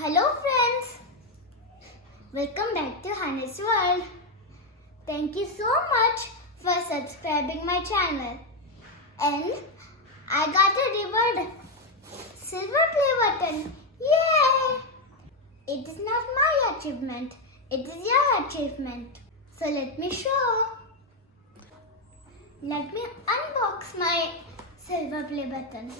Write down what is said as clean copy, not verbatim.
Hello friends, welcome back to Hannah's World. Thank you so much for subscribing my channel. And I got a reward, silver play button. Yay! It is not my achievement, it is your achievement. So let me show. Let me unbox my silver play button.